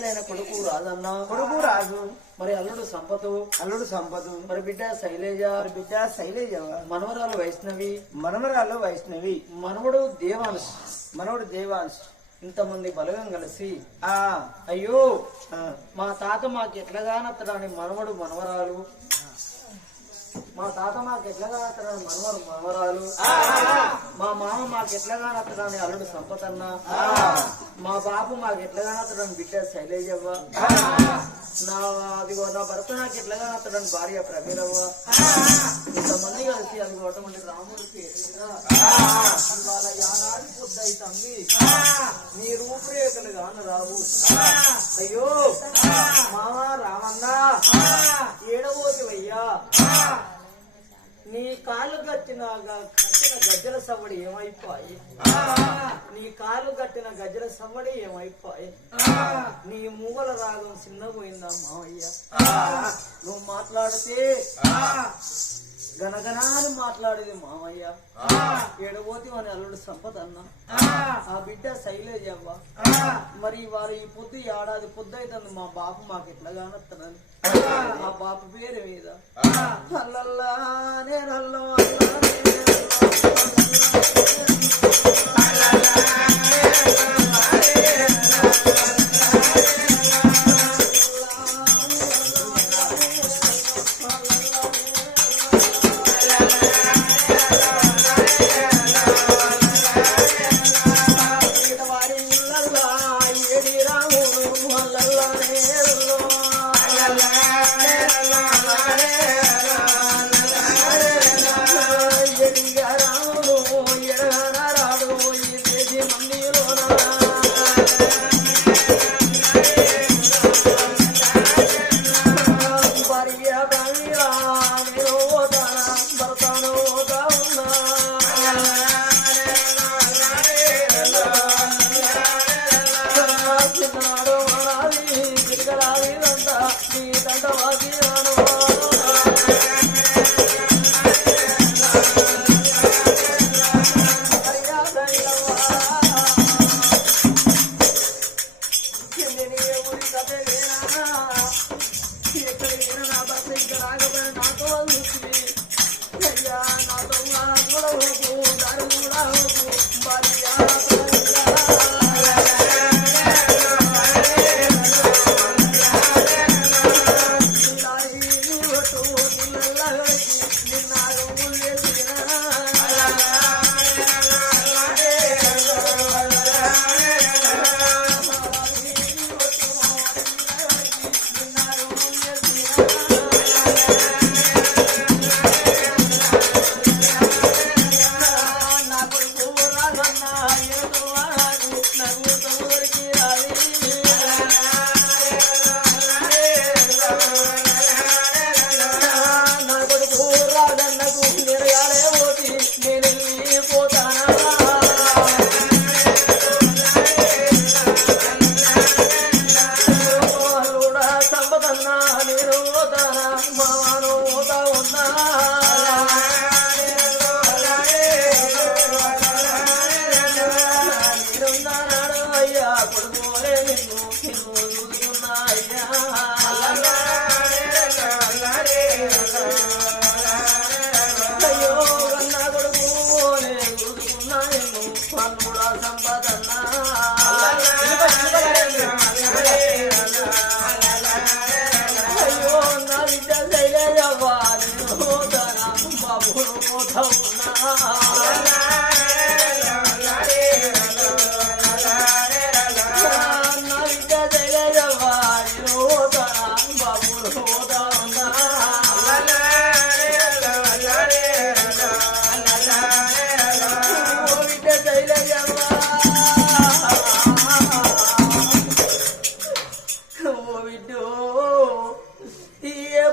వయసులైన కొడుకు రాజన్న కొడుకు రాజు మరి అల్లుడు సంపతు మరి బిడ్డ శైలేజ మనవరాలు వైష్ణవి మనవడు దేవాంశ్ ఇంతమంది బలగం కలిసి అయ్యో మా తాత మాకు ఎట్లాగానత్తడాని మనవడు మనవరాలు మా తాత మాకు ఎట్లాగానత్తడాని మనవరాలు మా మామ మాకు ఎట్లాగానత్తడాని అల్లుడు సంపతన్న మా బాబు మాకు ఎట్లాగానత్తడాని బిడ్డ శైలేజవ్వ నా భర్త నాకు ఎట్లాగానత్తడాని భార్య ప్రవీరవ్వ ఇంతమంది కలిసి అది అటువంటి రాముడికి ఇవాళ యానాడి పొద్దు అవుతుంది నీ రూపురేఖలు గాను రావు అయ్యో మామ రామన్న ఏడవోతివయ్యా నీ కాళ్ళు కట్టిన గజ్జల సవ్వడి ఏమైపోయి నీ మూగల రాగం చిన్నపోయిందా మావయ్య నువ్వు మాట్లాడితే గనగనాన్ని మాట్లాడేది మామయ్య ఏడబోతి అని అల్లుడు సంపదన్న ఆ బిడ్డ శైలేజవ్వ మరి వారు ఈ పొద్దు ఏడాది పొద్దు అవుతుంది మా బాపు మాకు ఎట్లా కానొస్తానని మా బాపు పేరు మీద అల్లల్లా నేనల్లో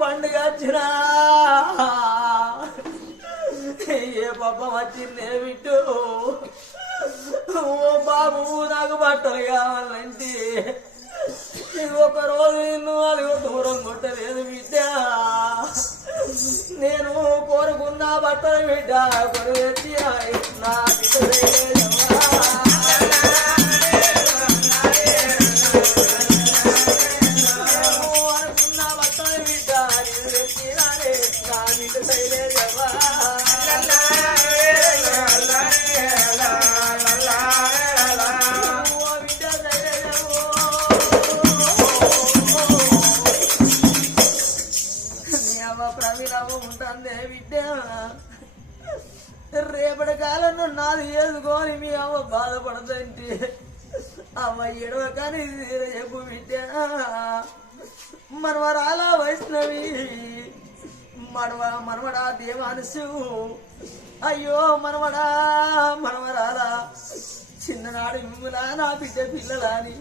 పండుగ వచ్చినా ఏ పాపం వచ్చిందే బిడ్డు ఓ బాబు నాకు బట్టలు కావాలంటే ఒక రోజు నిన్ను అదిగో దూరం కొట్టలేదు బిడ్డ నేను కోరుకున్న బట్టలు బిడ్డ కొడుకు నా బిడ్డ రేపటి కాలంలో నాది ఏదుకోని మీ అవ్వ బాధపడదంటే అవ్వ ఏడవ కానీ రేపు బిడ్డా మనవరాల వైష్ణవి మనవడా దేవానుసు అయ్యో మనవరాలా చిన్ననాడు మిమ్ములా నా బిడ్డ పిల్లలని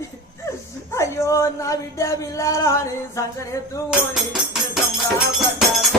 అయ్యో నా బిడ్డ పిల్లలా అని సంకరెత్తుకొని సంబరపడ్డాను